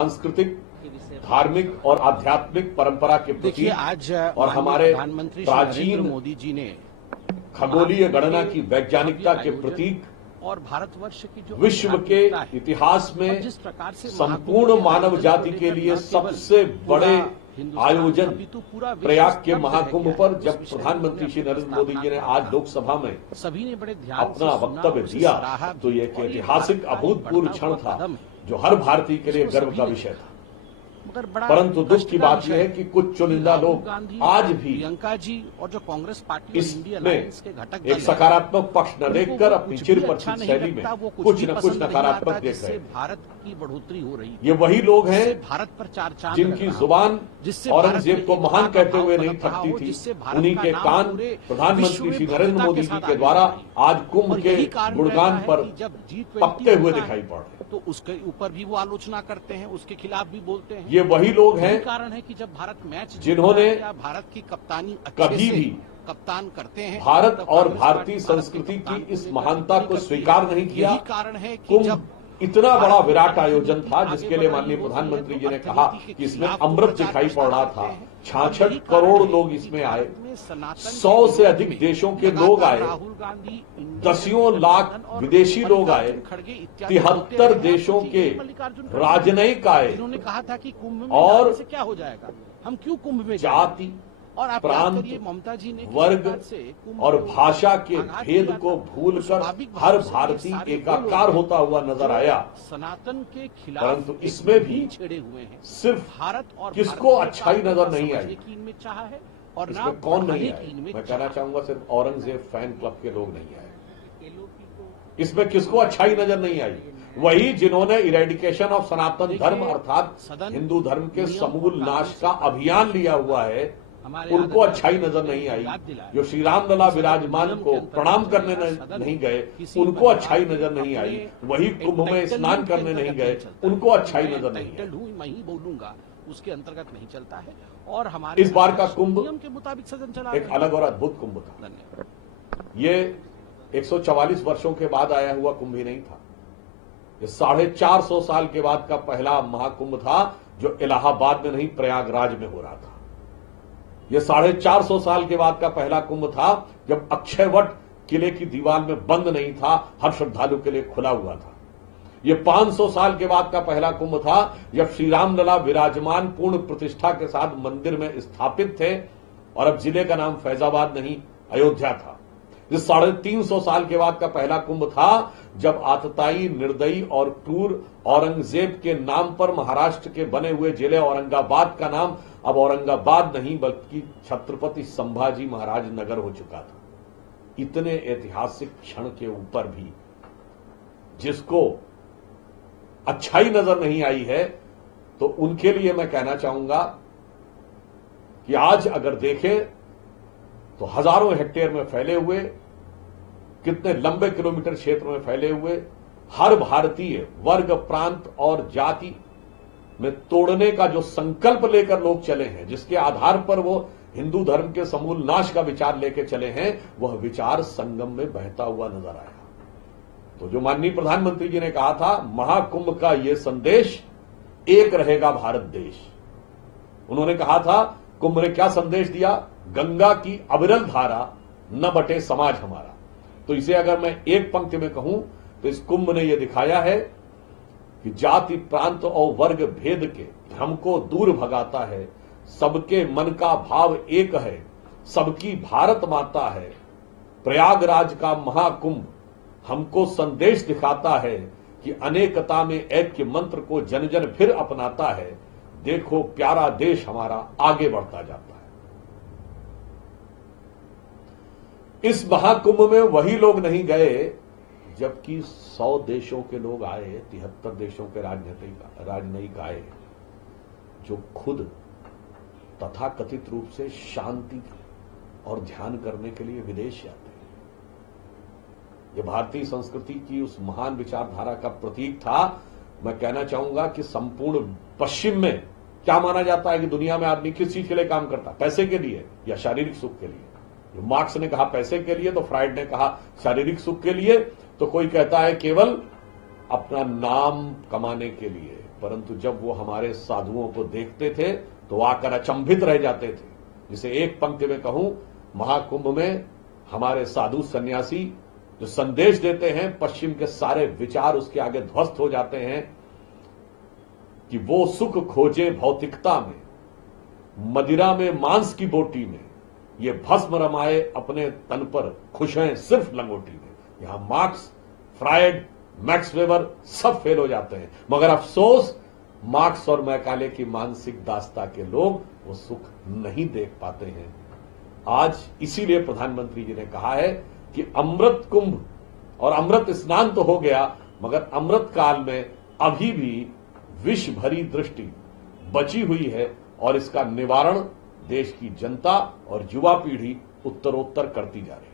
सांस्कृतिक, धार्मिक और आध्यात्मिक परंपरा के प्रति आज और हमारे प्रधानमंत्री प्राचीन मोदी जी ने खगोलीय गणना की वैज्ञानिकता के प्रतीक और भारतवर्ष की जो विश्व के इतिहास में संपूर्ण मानव जाति के लिए सबसे बड़े आयोजन प्रयाग के महाकुंभ पर जब प्रधानमंत्री श्री नरेंद्र मोदी जी ने आज लोकसभा में सभी ने बड़े ध्यान अपना वक्तव्य दिया तो ये एक ऐतिहासिक अभूतपूर्व क्षण था जो हर भारतीय के लिए गर्व का विषय था। परंतु दुख की बात यह है कि कुछ चुनिंदा लोग आज भी प्रियंका जी और जो कांग्रेस पार्टी इसमें एक सकारात्मक पक्ष न देखकर अपनी चिरपरिचित शैली में कुछ न कुछ नकारात्मक देख रहे हैं। भारत की बढ़ोतरी हो रही है। ये वही लोग हैं भारत पर चार चांद जिनकी जुबान औरंगजेब को महान कहते हुए नहीं थकती थी। उन्हीं के कान प्रधानमंत्री श्री नरेंद्र मोदी जी के द्वारा आज कुंभ के गुणगान पर पकते हुए दिखाई पड़ रहे। तो उसके ऊपर भी वो आलोचना करते हैं, उसके खिलाफ भी बोलते हैं। ये वही लोग हैं कारण है कि जब भारत मैच जिन्होंने भारत की कप्तानी कभी भी कप्तान करते हैं भारत और भारतीय संस्कृति की इस महानता को स्वीकार नहीं किया। कारण है कि कुंभ इतना बड़ा विराट आयोजन था जिसके लिए माननीय प्रधानमंत्री जी ने कहा कि इसमें अमृत दिखाई पड़ रहा था। 66 करोड़ लोग इसमें आए, 100 से अधिक देशों के लोग आए, दसियों लाख विदेशी लोग आए, 73 देशों के राजनयिक आए। उन्होंने कहा था कि कुंभ में और क्या हो जाएगा, हम क्यों कुंभ में जाति, और प्रांत, ममता जी ने वर्ग और भाषा के भेद को भूलकर हर भारतीय एकाकार होता हुआ नजर आया। सनातन के खिलाफ परंतु इसमें भी छिड़े हुए हैं। सिर्फ भारत और किसको अच्छाई नजर नहीं आई, इनमें चाह है और इसमें कौन नहीं आए। मैं कहना चाहूंगा सिर्फ औरंगजेब फैन क्लब के लोग नहीं आए। इसमें किसको अच्छाई नजर नहीं आई? वही जिन्होंने इरेडिकेशन ऑफ सनातन धर्म अर्थात हिंदू धर्म के समूल नाश का अभियान लिया हुआ है, उनको अच्छाई नजर नहीं आई। जो श्री राम लला विराजमान को प्रणाम करने नहीं गए, उनको अच्छाई नजर नहीं आई। वही कुंभ में स्नान करने नहीं गए, उनको अच्छाई नजर नहीं आई। मैं ही बोलूंगा उसके अंतर्गत नहीं चलता है। और हमारे इस बार का कुंभ के मुताबिक सदन चला एक अलग और अद्भुत कुंभ था। ये 144 वर्षों के बाद आया हुआ कुंभ ही नहीं था। ये 450 साल के बाद का पहला महाकुंभ था जो इलाहाबाद में नहीं प्रयागराज में हो रहा था। यह 450 साल के बाद का पहला कुंभ था जब अक्षयवट किले की दीवार में बंद नहीं था, हर श्रद्धालु के लिए खुला हुआ था। यह 500 साल के बाद का पहला कुंभ था जब श्री राम लला विराजमान पूर्ण प्रतिष्ठा के साथ मंदिर में स्थापित थे और अब जिले का नाम फैजाबाद नहीं अयोध्या था। ये 350 साल के बाद का पहला कुंभ था जब आतताई, निर्दयी और क्रूर औरंगजेब के नाम पर महाराष्ट्र के बने हुए जिले औरंगाबाद का नाम अब औरंगाबाद नहीं बल्कि छत्रपति संभाजी महाराज नगर हो चुका था। इतने ऐतिहासिक क्षण के ऊपर भी जिसको अच्छाई नजर नहीं आई है, तो उनके लिए मैं कहना चाहूंगा कि आज अगर देखें तो हजारों हेक्टेयर में फैले हुए, कितने लंबे किलोमीटर क्षेत्र में फैले हुए, हर भारतीय वर्ग, प्रांत और जाति में तोड़ने का जो संकल्प लेकर लोग चले हैं, जिसके आधार पर वो हिंदू धर्म के समूल नाश का विचार लेकर चले हैं, वह विचार संगम में बहता हुआ नजर आया। तो जो माननीय प्रधानमंत्री जी ने कहा था, महाकुंभ का यह संदेश, एक रहेगा भारत देश। उन्होंने कहा था, कुंभ ने क्या संदेश दिया? गंगा की अविरल धारा, न बटे समाज हमारा। तो इसे अगर मैं एक पंक्ति में कहूं तो इस कुंभ ने यह दिखाया है कि जाति, प्रांत और वर्ग भेद के भ्रम को दूर भगाता है। सबके मन का भाव एक है, सबकी भारत माता है। प्रयागराज का महाकुंभ हमको संदेश दिखाता है कि अनेकता में ऐक्य मंत्र को जन जन फिर अपनाता है। देखो प्यारा देश हमारा आगे बढ़ता जाता है। इस महाकुंभ में वही लोग नहीं गए जबकि 100 देशों के लोग आए, 73 देशों के राजनयिक आए, जो खुद तथाकथित रूप से शांति और ध्यान करने के लिए विदेश जाते हैं। यह भारतीय संस्कृति की उस महान विचारधारा का प्रतीक था। मैं कहना चाहूंगा कि संपूर्ण पश्चिम में क्या माना जाता है कि दुनिया में आदमी किस चीज के लिए काम करता है? पैसे के लिए या शारीरिक सुख के लिए? जो मार्क्स ने कहा पैसे के लिए, तो फ्राइड ने कहा शारीरिक सुख के लिए, तो कोई कहता है केवल अपना नाम कमाने के लिए। परंतु जब वो हमारे साधुओं को देखते थे तो आकर अचंभित रह जाते थे। जिसे एक पंक्ति में कहूं, महाकुंभ में हमारे साधु सन्यासी जो संदेश देते हैं, पश्चिम के सारे विचार उसके आगे ध्वस्त हो जाते हैं कि वो सुख खोजे भौतिकता में, मदिरा में मांस की बोटी में, ये भस्म रमाए अपने तन पर, खुश हैं सिर्फ लंगोटी में। यहां मार्क्स, फ्रायड, मैक्स वेबर सब फेल हो जाते हैं, मगर अफसोस मार्क्स और मैकाले की मानसिक दास्ता के लोग वो सुख नहीं देख पाते हैं। आज इसीलिए प्रधानमंत्री जी ने कहा है कि अमृत कुंभ और अमृत स्नान तो हो गया, मगर अमृत काल में अभी भी विष भरी दृष्टि बची हुई है और इसका निवारण देश की जनता और युवा पीढ़ी उत्तरोत्तर करती जा रही है।